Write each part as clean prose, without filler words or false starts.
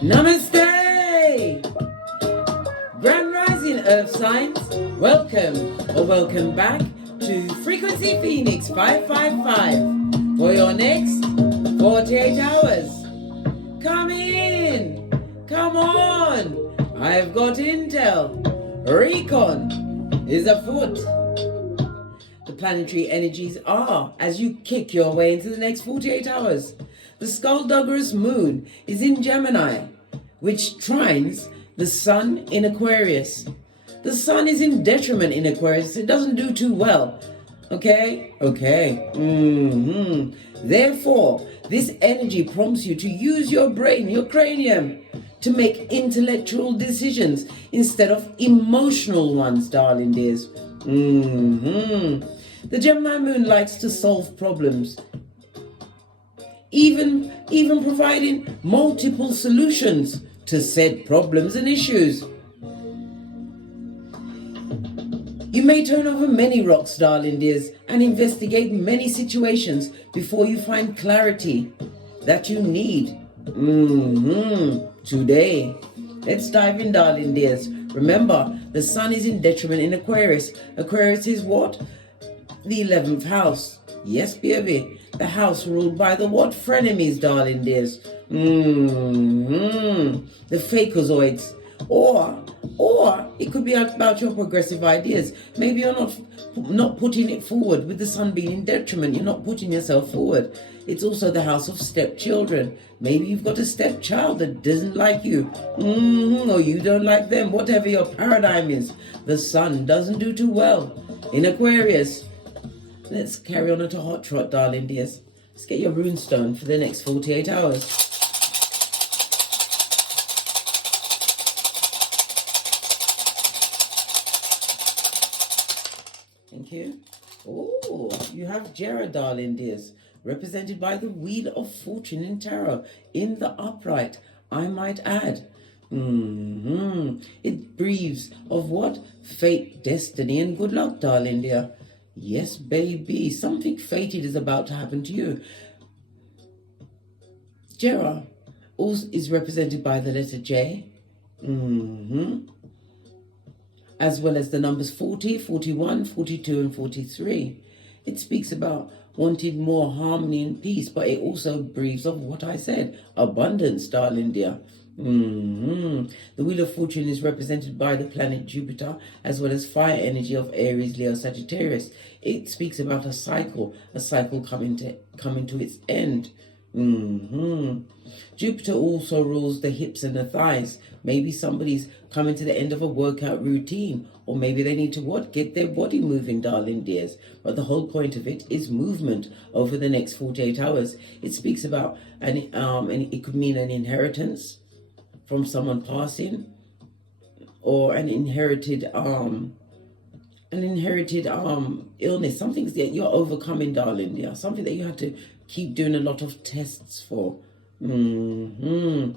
Namaste! Grand Rising Earth Signs, welcome back to Frequency Phoenix 555 for your next 48 hours. Come in, come on, I've got intel. Recon is afoot. The planetary energies are as you kick your way into the next 48 hours. The skullduggerous moon is in Gemini, which trines the sun in Aquarius. The sun is in detriment in Aquarius. It doesn't do too well. Okay? Therefore, this energy prompts you to use your brain, your cranium, to make intellectual decisions instead of emotional ones, darling dears. The Gemini moon likes to solve problems, even providing multiple solutions to said problems and issues. You may turn over many rocks, darling dears, and investigate many situations before you find clarity that you need. Today, let's dive in, darling dears. Remember, the sun is in detriment in Aquarius. Aquarius is what? The 11th house. Yes, baby. The house ruled by the what? Frenemies, darling dears. The fakeozoids. Or it could be about your progressive ideas. Maybe you're not putting it forward with the sun being in detriment. You're not putting yourself forward. It's also the house of stepchildren. Maybe you've got a stepchild that doesn't like you. Or you don't like them. Whatever your paradigm is, the sun doesn't do too well in Aquarius. Let's carry on at a hot trot, darling dears. Let's get your runestone for the next 48 hours. Thank you. Oh, you have Jera, darling dears, represented by the Wheel of Fortune in Tarot, in the upright, I might add. It breathes of what? Fate, destiny, and good luck, darling dear. Yes, baby, something fated is about to happen to you. Jera also is represented by the letter J, as well as the numbers 40, 41, 42, and 43. It speaks about wanting more harmony and peace, but it also breathes of what I said, abundance, darling dear. The Wheel of Fortune is represented by the planet Jupiter, as well as fire energy of Aries, Leo, Sagittarius. It speaks about a cycle coming to its end. Jupiter also rules the hips and the thighs. Maybe somebody's coming to the end of a workout routine, or maybe they need to get their body moving, darling dears. But the whole point of it is movement over the next 48 hours. It speaks about and it could mean an inheritance from someone passing, or an inherited illness, something that you're overcoming, darling dear, something that you have to keep doing a lot of tests for. It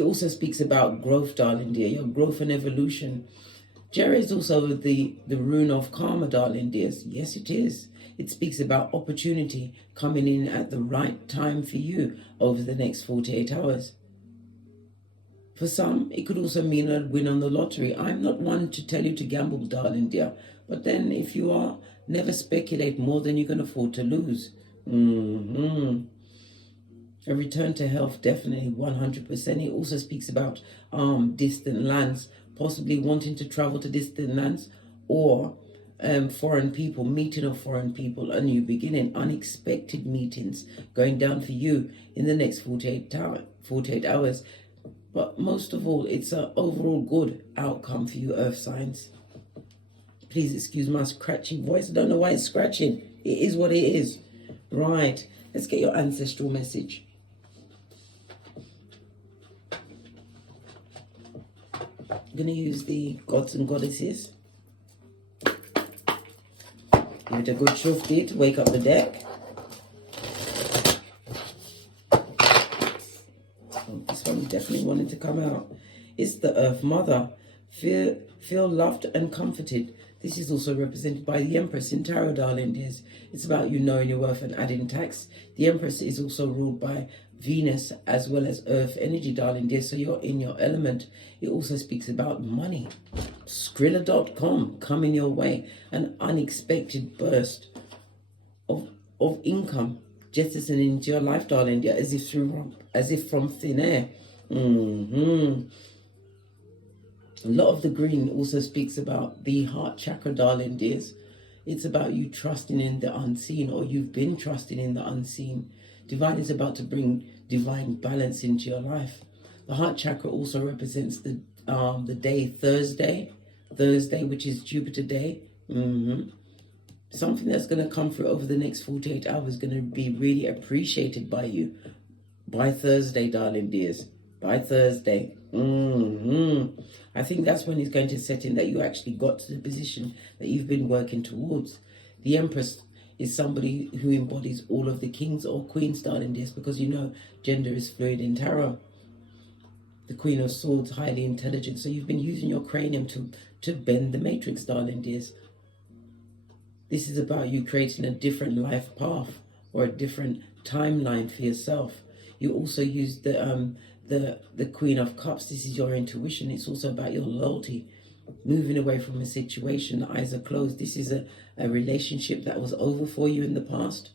also speaks about growth, darling dear, your growth and evolution. Jera is also the rune of karma, darling dears. Yes, it is. It speaks about opportunity coming in at the right time for you over the next 48 hours. For some, it could also mean a win on the lottery. I'm not one to tell you to gamble, darling dear. But then if you are, never speculate more than you can afford to lose. A return to health, definitely 100%. It also speaks about distant lands, possibly wanting to travel to distant lands, or foreign people, meeting of foreign people, a new beginning, unexpected meetings going down for you in the next 48 hours. But most of all, it's an overall good outcome for you, Earth signs. Please excuse my scratchy voice. I don't know why it's scratching. It is what it is. Right. Let's get your ancestral message. I'm going to use the gods and goddesses. Give it a good shufti to wake up the deck. This one definitely wanted to come out. It's the Earth Mother. Feel loved and comforted. This is also represented by the Empress in Tarot, darling dears. It's about you knowing your worth and adding tax. The Empress is also ruled by Venus as well as Earth energy, darling dear. So you're in your element. It also speaks about money. Skrilla.com coming your way. An unexpected burst of income jettisoning into your life, darling dear, as if from thin air. A lot of the green also speaks about the heart chakra, darling dears. It's about you trusting in the unseen, or you've been trusting in the unseen. Divine is about to bring divine balance into your life. The heart chakra also represents the day Thursday, which is Jupiter day. Something that's going to come through over the next 48 hours is going to be really appreciated by you by Thursday, darling dears. By Thursday. I think that's when it's going to set in that you actually got to the position that you've been working towards. The Empress is somebody who embodies all of the kings or queens, darling dears, because you know gender is fluid in tarot. The Queen of Swords, highly intelligent. So you've been using your cranium to bend the matrix, darling dears. This is about you creating a different life path or a different timeline for yourself. You also use the Queen of Cups. This is your intuition. It's also about your loyalty, moving away from a situation. The eyes are closed. This is a relationship that was over for you in the past.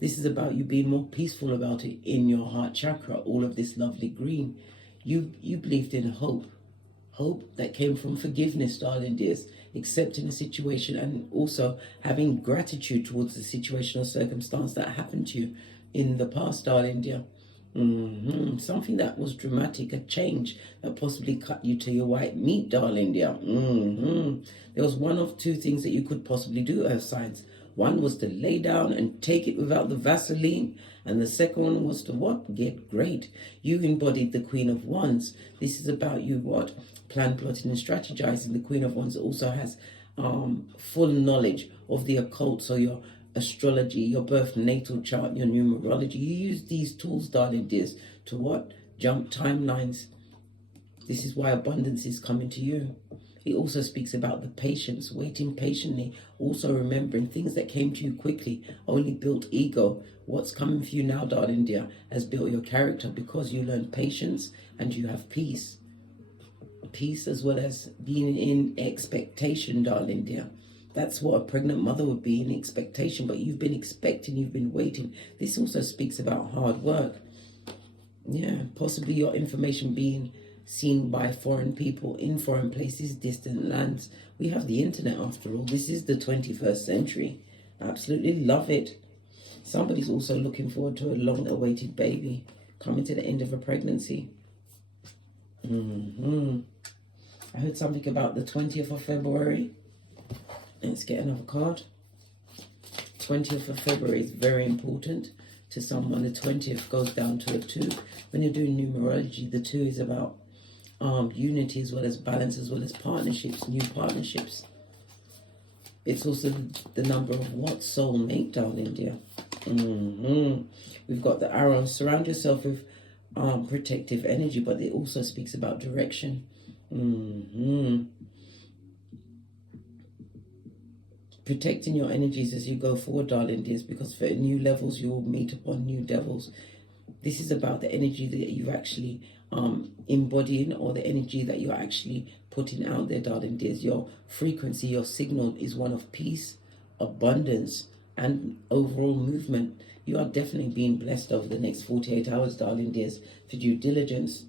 This is about you being more peaceful about it in your heart chakra. All of this lovely green. You believed in hope that came from forgiveness, darling dears, accepting a situation and also having gratitude towards the situation or circumstance that happened to you in the past, darling dear. Something that was dramatic, a change that possibly cut you to your white meat, darling dear. There was one of two things that you could possibly do, Earth signs. One was to lay down and take it without the Vaseline, and the second one was to what? Get great. You embodied the Queen of Wands. This is about you what? Plan, plotting and strategizing. The Queen of Wands also has full knowledge of the occult, so your astrology, your birth natal chart, your numerology. You use these tools, darling dears, to what? Jump timelines. This is why abundance is coming to you. It also speaks about the patience, waiting patiently, also remembering things that came to you quickly only built ego. What's coming for you now, darling dear, has built your character because you learned patience and you have peace. Peace as well as being in expectation, darling dear. That's what a pregnant mother would be, in expectation, but you've been expecting, you've been waiting. This also speaks about hard work. Yeah, possibly your information being seen by foreign people in foreign places, distant lands. We have the internet after all. This is the 21st century. Absolutely love it. Somebody's also looking forward to a long-awaited baby coming to the end of a pregnancy. I heard something about the 20th of February. Let's get another card. 20th of February is very important to someone. The 20th goes down to a 2. When you're doing numerology, the 2 is about unity as well as balance, as well as partnerships, new partnerships. It's also the number of what? Soulmate, darling dear. We've got the arrow. Surround yourself with protective energy, but it also speaks about direction. Protecting your energies as you go forward, darling dears, because for new levels you will meet upon new devils. This is about the energy that you've actually embodying, or the energy that you're actually putting out there, darling dears. Your frequency, your signal is one of peace, abundance, and overall movement. You are definitely being blessed over the next 48 hours, darling dears, for due diligence.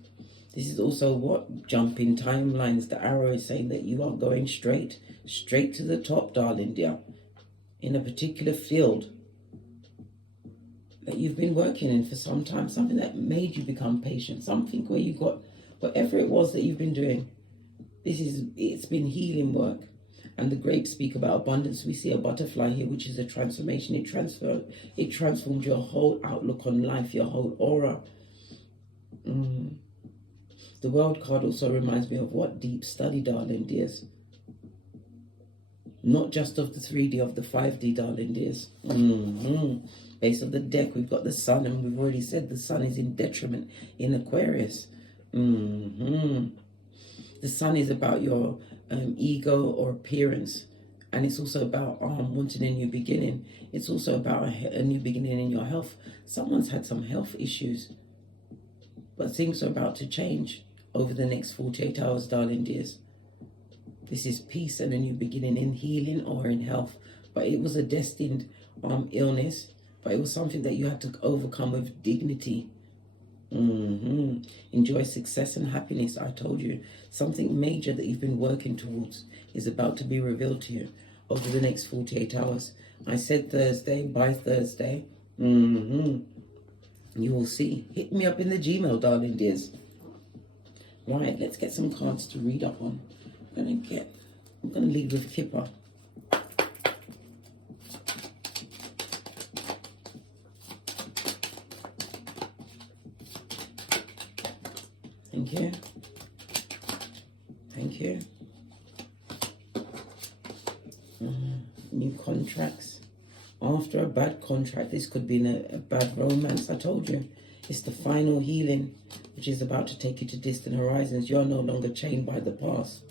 This is also what? Jumping timelines. The arrow is saying that you are going straight to the top, darling dear, in a particular field that you've been working in for some time, something that made you become patient, something where you got whatever it was that you've been doing. It's been healing work. And the grapes speak about abundance. We see a butterfly here, which is a transformation. It transformed your whole outlook on life, your whole aura. The World card also reminds me of what? Deep study, darling dears. Not just of the 3D, of the 5D, darling dears. Base of the deck, we've got the sun, and we've already said the sun is in detriment in Aquarius. The sun is about your ego or appearance, And it's also about wanting a new beginning. It's also about a new beginning in your health. Someone's had some health issues, but things are about to change over the next 48 hours, darling dears. This is peace and a new beginning in healing or in health. But it was a destined illness, but it was something that you had to overcome with dignity. Enjoy success and happiness. I told you, something major that you've been working towards is about to be revealed to you over the next 48 hours. I said Thursday, by Thursday. You will see. Hit me up in the Gmail, darling dears. Right, let's get some cards to read up on. I'm gonna lead with Kipper. Thank you. Thank you. New contracts. After a bad contract, this could be a bad romance. I told you, it's the final healing, which is about to take you to distant horizons. You're no longer chained by the past.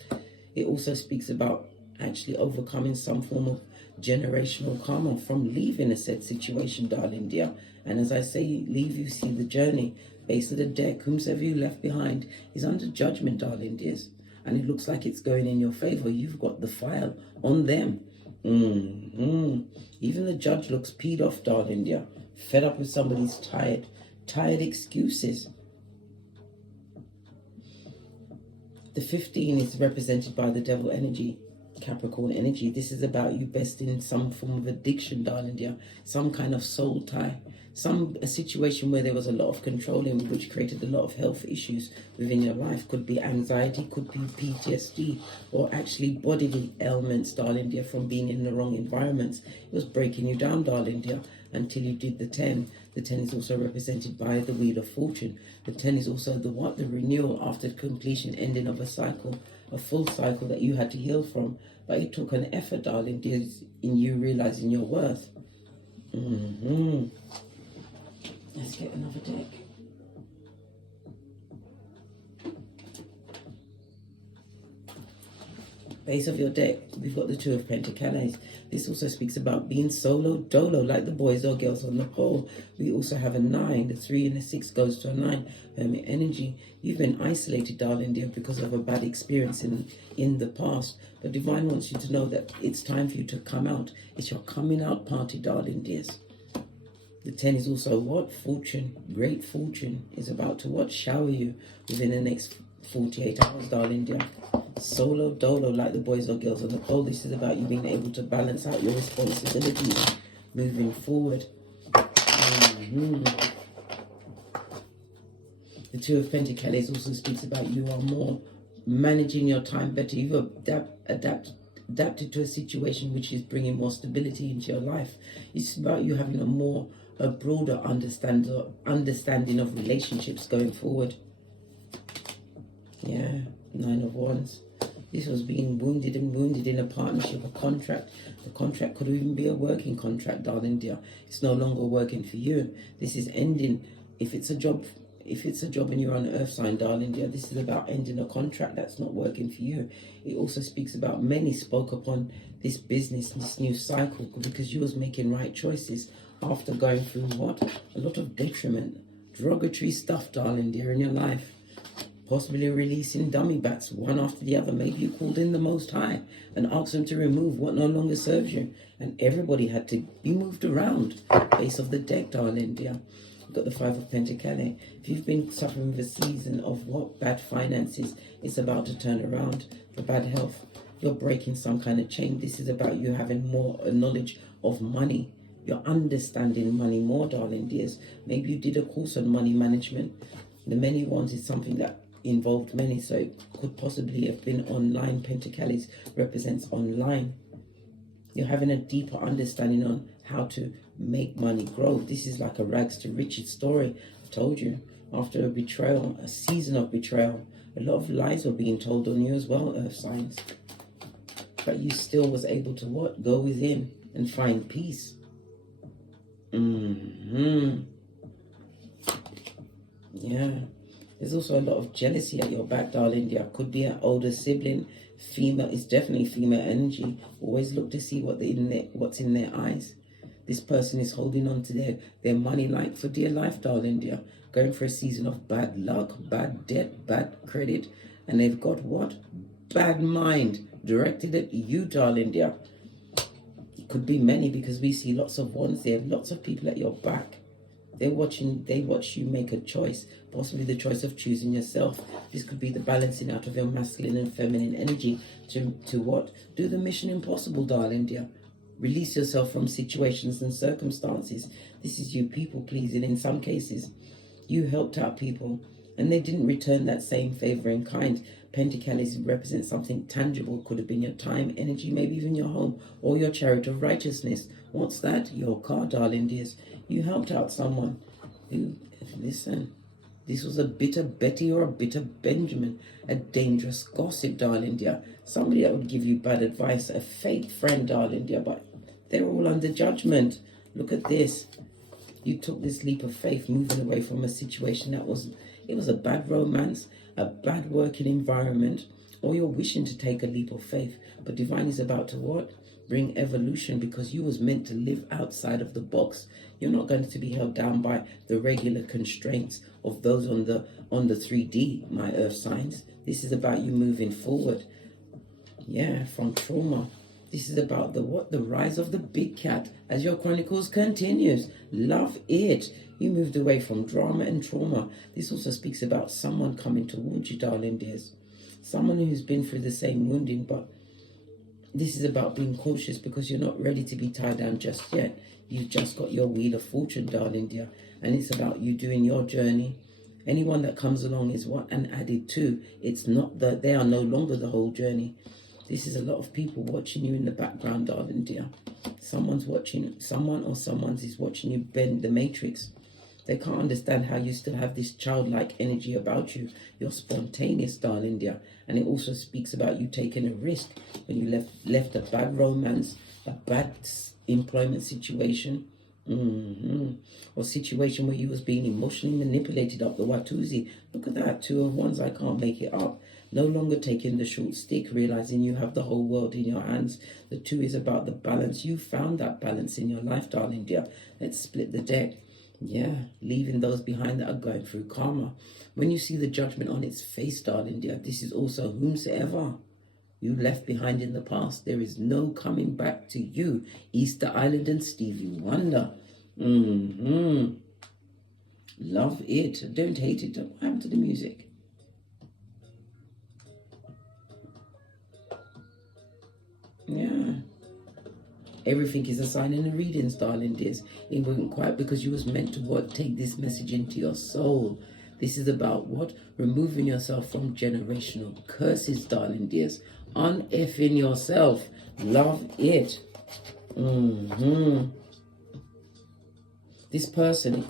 It also speaks about actually overcoming some form of generational karma from leaving a said situation, darling dear. And as I say, leave, you see the journey. Base of the deck, whomsoever you left behind is under judgment, darling dears. And it looks like it's going in your favor. You've got the file on them. Even the judge looks peed off, darling dear. Fed up with somebody's tired excuses. The 15 is represented by the devil energy, Capricorn energy. This is about you besting some form of addiction, darling dear. Some kind of soul tie. A situation where there was a lot of controlling, which created a lot of health issues within your life. Could be anxiety, could be PTSD, or actually bodily ailments, darling dear, from being in the wrong environments. It was breaking you down, darling dear, until you did the 10. The 10 is also represented by the Wheel of Fortune. The 10 is also the renewal after completion, ending of a cycle, a full cycle that you had to heal from. But it took an effort, darling dear, in you realizing your worth. Let's get another deck. Base of your deck, we've got the 2 of Pentacles. This also speaks about being solo dolo, like the boys or girls on the pole. We also have a 9. The 3 and the 6 goes to a 9. Hermit energy. You've been isolated, darling dear, because of a bad experience in the past. But Divine wants you to know that it's time for you to come out. It's your coming out party, darling dears. The 10 is also what? Fortune. Great fortune is about to what? Shower you within the next 48 hours, darling dear. Solo dolo, like the boys or girls on the pole. This is about you being able to balance out your responsibilities moving forward. The 2 of Pentacles also speaks about you are more managing your time better. You've adapted to a situation which is bringing more stability into your life. It's about you having a broader understanding of relationships going forward. Yeah, 9 of Wands. This was being wounded in a partnership, a contract. The contract could even be a working contract, darling dear. It's no longer working for you. This is ending. If it's a job and you're on earth sign, darling dear, this is about ending a contract that's not working for you. It also speaks about many spoke upon this business, this new cycle, because you was making right choices after going through what? A lot of detriment, derogatory stuff, darling dear, in your life. Possibly releasing dummy bats one after the other. Maybe you called in the Most High and asked them to remove what no longer serves you. And everybody had to be moved around. Base of the deck, darling dear. You've got the 5 of Pentacles. If you've been suffering with a season of what? Bad finances, it's about to turn around. For bad health, you're breaking some kind of chain. This is about you having more knowledge of money. You're understanding money more, darling dears. Maybe you did a course on money management. The many ones is something that involved many, so it could possibly have been online. Pentacles represents online. You're having a deeper understanding on how to make money grow. This is like a rags to riches story. I told you, after a betrayal, a season of betrayal, a lot of lies were being told on you as well, earth signs. But you still was able to what? Go within and find peace. Yeah. There's also a lot of jealousy at your back, darling dear. Could be an older sibling, Female, it's definitely female energy. Always look to see what's in their eyes. This person is holding on to their money like for dear life, darling dear. Going for a season of bad luck, bad debt, bad credit. And they've got what? Bad mind directed at you, darling dear. It could be many because we see lots of ones there. Lots of people at your back. They watch you make a choice. Possibly the choice of choosing yourself. This could be the balancing out of your masculine and feminine energy to what? Do the mission impossible, darling dear. Release yourself from situations and circumstances. This is you people pleasing. In some cases, you helped out people and they didn't return that same favor in kind. Pentacles represent something tangible. Could have been your time, energy, maybe even your home or your chariot of righteousness. What's that? Your car, darling dears. You helped out someone who, listen, this was a bitter Betty or a bitter Benjamin, a dangerous gossip, darling dear. Somebody that would give you bad advice, a fake friend, darling dear, but they're all under judgment. Look at this. You took this leap of faith, moving away from a situation that was a bad romance, a bad working environment, or you're wishing to take a leap of faith. But divine is about to what? Bring evolution, because you was meant to live outside of the box. You're not going to be held down by the regular constraints of those on the 3D, my earth signs. This is about you moving forward. Yeah, from trauma. This is about the rise of the big cat as your chronicles continues. Love it. You moved away from drama and trauma. This also speaks about someone coming towards you, darling dears. Someone who's been through the same wounding, but this is about being cautious because you're not ready to be tied down just yet. You've just got your wheel of fortune, darling dear. And it's about you doing your journey. Anyone that comes along is what? An added to. It's not that they are no longer the whole journey. This is a lot of people watching you in the background, darling dear. Someone's watching, someone or someone's is watching you bend the matrix. They can't understand how you still have this childlike energy about you. You're spontaneous, darling dear. And it also speaks about you taking a risk when you left a bad romance, a bad employment situation, or situation where you was being emotionally manipulated up the Watusi. Look at that, 2 of Wands, I can't make it up. No longer taking the short stick, realizing you have the whole world in your hands. The 2 is about the balance. You found that balance in your life, darling dear. Let's split the deck. Yeah, leaving those behind that are going through karma. When you see the judgment on its face, darling dear, this is also whomsoever you left behind in the past. There is no coming back to you. Easter Island and Stevie Wonder. Love it. Don't hate it. What happened to the music? Yeah. Everything is a sign in the readings, darling dears. It wasn't quite because you was meant to what? Take this message into your soul. This is about what? Removing yourself from generational curses, darling dears. Un-effing yourself. Love it. This person,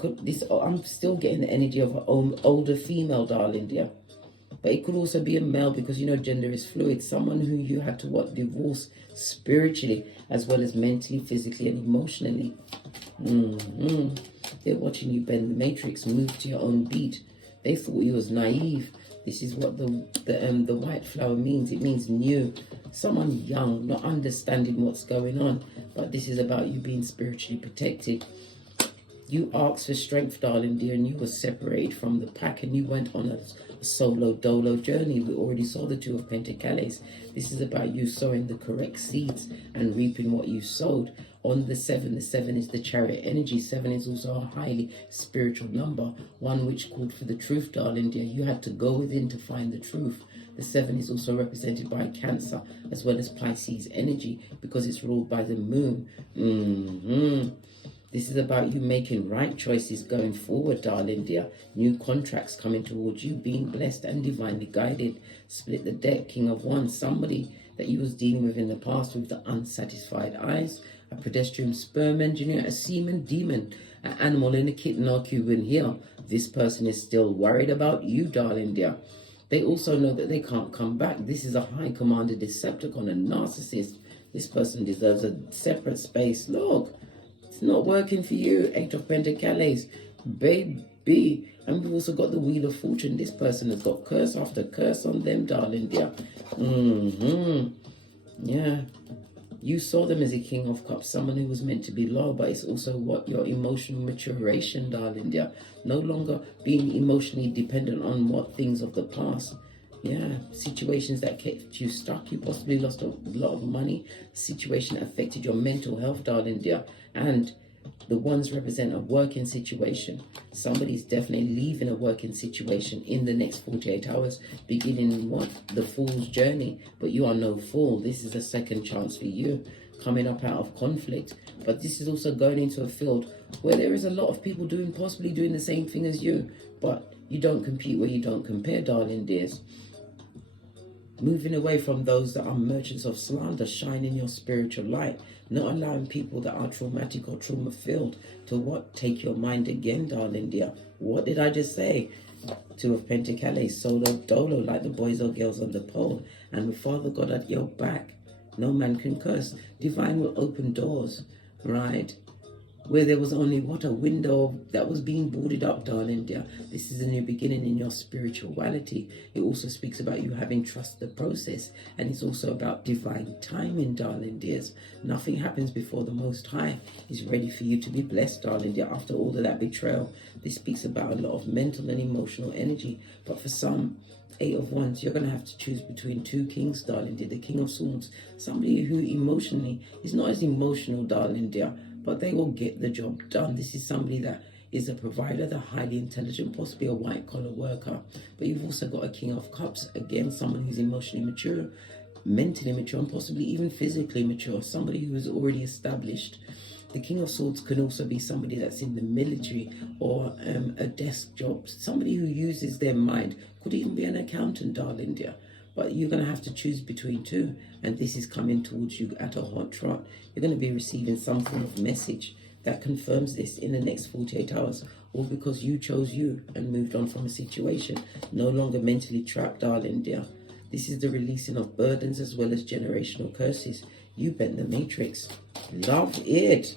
I'm still getting the energy of an older female, darling dear. But it could also be a male because, you know, gender is fluid. Someone who you had to what? Divorce spiritually as well as mentally, physically and emotionally. They're watching you bend the matrix, move to your own beat. They thought you was naive. This is what the white flower means. It means new. Someone young, not understanding what's going on. But this is about you being spiritually protected. You asked for strength, darling dear, and you were separated from the pack and you went on a solo dolo journey. We already saw the 2 of Pentacles. This is about you sowing the correct seeds and reaping what you sowed. On the 7 is the chariot energy. 7 is also a highly spiritual number, one which called for the truth, darling dear. You had to go within to find the truth. The 7 is also represented by Cancer as well as Pisces energy because it's ruled by the moon. This is about you making right choices going forward, darling dear. New contracts coming towards you, being blessed and divinely guided. Split the deck, King of Wands. Somebody that you was dealing with in the past with the unsatisfied eyes. A pedestrian sperm engineer, a semen demon, an animal in a kitten or Cuban heel. This person is still worried about you, darling dear. They also know that they can't come back. This is a high commander Decepticon, a narcissist. This person deserves a separate space. Look. It's not working for you, 8 of Pentacles. Baby, And we've also got the Wheel of Fortune. This person has got curse after curse on them, darling dear. Yeah. You saw them as a King of Cups, someone who was meant to be loyal, but it's also what your emotional maturation, darling dear. No longer being emotionally dependent on what things of the past. Yeah, situations that kept you stuck. You possibly lost a lot of money. Situation that affected your mental health, darling dear. And the ones represent a working situation. Somebody's definitely leaving a working situation in the next 48 hours, beginning what? The Fool's journey. But you are no fool. This is a second chance for you, coming up out of conflict. But this is also going into a field where there is a lot of people possibly doing the same thing as you. But you don't compete where you don't compare, darling dears. Moving away from those that are merchants of slander, shining your spiritual light, not allowing people that are traumatic or trauma-filled to take your mind again, darling dear. What did I just say? Two of Pentacles, solo dolo, like the boys or girls on the pole. And with Father God at your back, no man can curse. Divine will open doors, right? Where there was only a window that was being boarded up, darling dear. This is a new beginning in your spirituality. It also speaks about you having trust the process, and it's also about divine timing, darling dears. Nothing happens before the Most High is ready for you to be blessed, darling dear. After all of that betrayal, this speaks about a lot of mental and emotional energy. But for some, 8 of Wands, you're going to have to choose between two kings, darling dear. The King of Swords, somebody who emotionally is not as emotional, darling dear, but they will get the job done. This is somebody that is a provider, they're highly intelligent, possibly a white-collar worker. But you've also got a King of Cups, again, someone who's emotionally mature, mentally mature, and possibly even physically mature, somebody who is already established. The King of Swords can also be somebody that's in the military or a desk job, somebody who uses their mind. Could even be an accountant, darling dear. But you're going to have to choose between two. And this is coming towards you at a hot trot. You're going to be receiving some form of message that confirms this in the next 48 hours. All because you chose you and moved on from a situation. No longer mentally trapped, darling dear. This is the releasing of burdens as well as generational curses. You bent the matrix. Love it.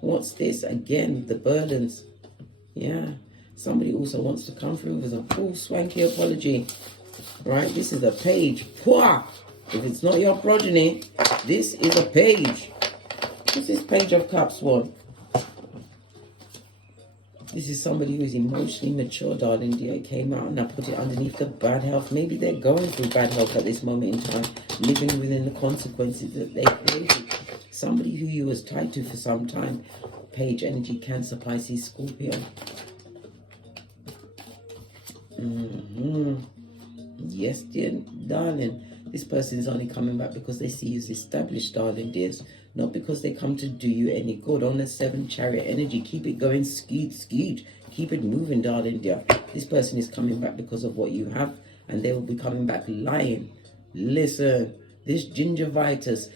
What's this? Again, the burdens. Yeah. Somebody also wants to come through with a full swanky apology. Right, this is a page. Pwah! If it's not your progeny, this is a page. What's this Page of Cups one? This is somebody who is emotionally mature, darling dear. It came out and I put it underneath the bad health. Maybe they're going through bad health at this moment in time, living within the consequences that they created. Somebody who you was tied to for some time. Page energy, Cancer, Pisces, Scorpio. Yes, dear darling. This person is only coming back because they see you as established, darling dears. Not because they come to do you any good. On the 7 Chariot energy, keep it going, skeet. Keep it moving, darling dear. This person is coming back because of what you have, and they will be coming back lying. Listen, this gingivitis.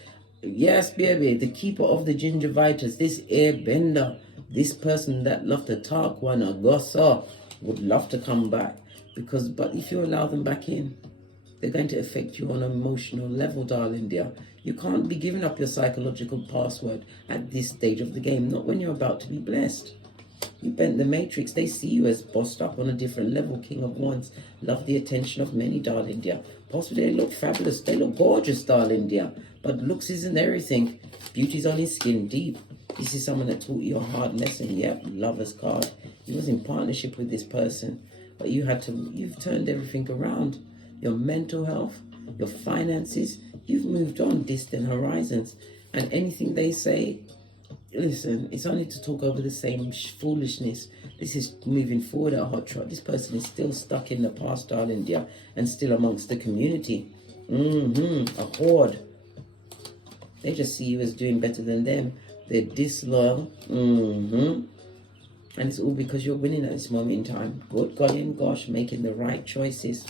Yes, baby, the keeper of the gingivitis, this airbender, this person that loved to talk, wanna gossip, would love to come back. But if you allow them back in, they're going to affect you on an emotional level, darling dear. You can't be giving up your psychological password at this stage of the game, not when you're about to be blessed. You bent the matrix. They see you as bossed up on a different level, King of Wands. Love the attention of many, darling dear. Possibly they look fabulous. They look gorgeous, darling dear. But looks isn't everything. Beauty's only skin deep. This is someone that taught you a hard lesson. Yep, Lover's card. You was in partnership with this person. But you've turned everything around. Your mental health, your finances, you've moved on distant horizons. And anything they say, listen, it's only to talk over the same foolishness. This is moving forward at a hot trot. This person is still stuck in the past, darling dear, and still amongst the community. A horde. They just see you as doing better than them. They're disloyal. And it's all because you're winning at this moment in time. Good golly and gosh, making the right choices.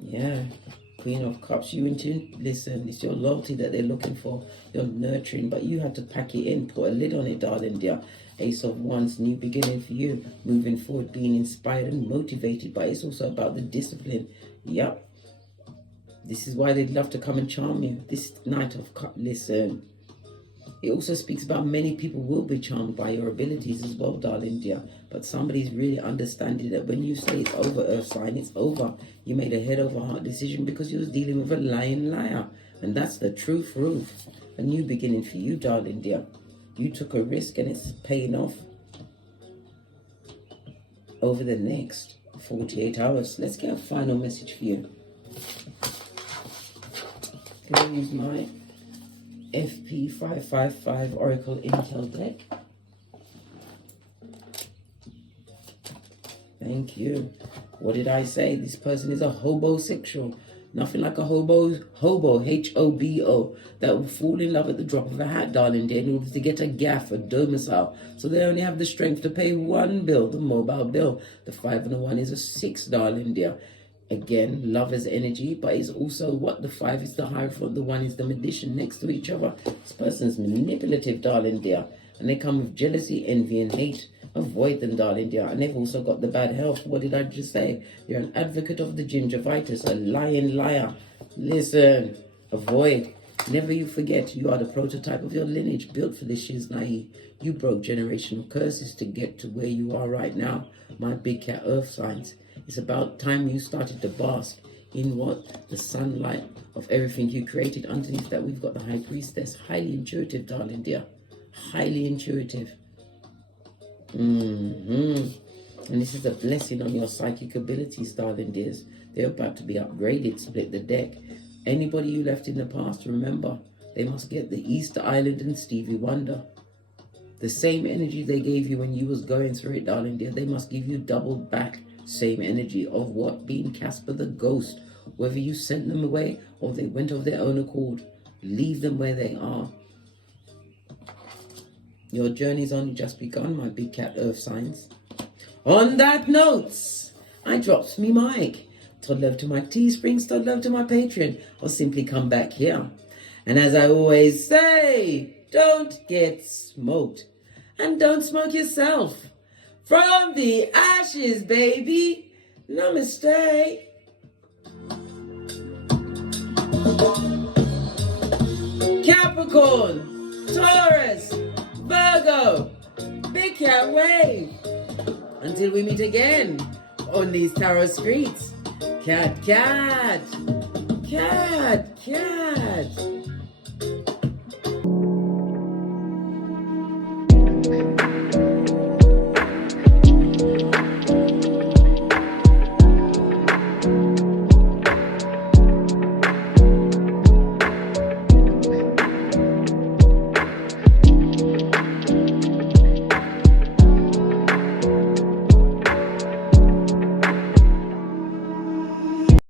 Yeah. Queen of Cups, listen, it's your loyalty that they're looking for. You're nurturing, but you have to pack it in, put a lid on it, darling dear. Ace of Wands, new beginning for you. Moving forward, being inspired and motivated, but it's also about the discipline. Yep. This is why they'd love to come and charm you. This Knight of Cups, listen. It also speaks about many people will be charmed by your abilities as well, darling dear. But somebody's really understanding that when you say it's over, earth sign, it's over. You made a head over heart decision because you was dealing with a lying liar. And that's the truth, Ruth. A new beginning for you, darling dear. You took a risk and it's paying off over the next 48 hours. Let's get a final message for you. Can I use my FP555 Oracle Intel deck? Thank you. What did I say? This person is a hobosexual. Nothing like a hobo, H-O-B-O, that will fall in love at the drop of a hat, darling dear, in order to get a gaff, a domicile. So they only have the strength to pay one bill, the mobile bill. The 5 and the 1 is a 6, darling dear. Again, lover's energy, but it's also what the 5 is the Hierophant, the 1 is the Magician next to each other. This person's manipulative, darling dear. And they come with jealousy, envy, and hate. Avoid them, darling dear. And they've also got the bad health. What did I just say? You're an advocate of the gingivitis, a lying liar. Listen, avoid. Never you forget, you are the prototype of your lineage, built for this shiznai. You broke generational curses to get to where you are right now, my big cat earth signs. It's about time you started to bask in what? The sunlight of everything you created. Underneath that, we've got the High Priestess. Highly intuitive, darling dear. Highly intuitive. And this is a blessing on your psychic abilities, darling dears. They're about to be upgraded. Split the deck. Anybody you left in the past, remember, they must get the Easter Island and Stevie Wonder. The same energy they gave you when you was going through it, darling dear, they must give you double back. Same energy of what? Being Casper the Ghost. Whether you sent them away or they went of their own accord, leave them where they are. Your journey's only just begun, my big cat earth signs. On that note, I drops me mic. Todd love to my Teesprings, Todd love to my Patreon, or simply come back here. And as I always say, don't get smoked. And don't smoke yourself. From the ashes, baby. Namaste. Capricorn, Taurus, Virgo, big cat wave. Until we meet again on these tarot streets. Cat, cat, cat, cat.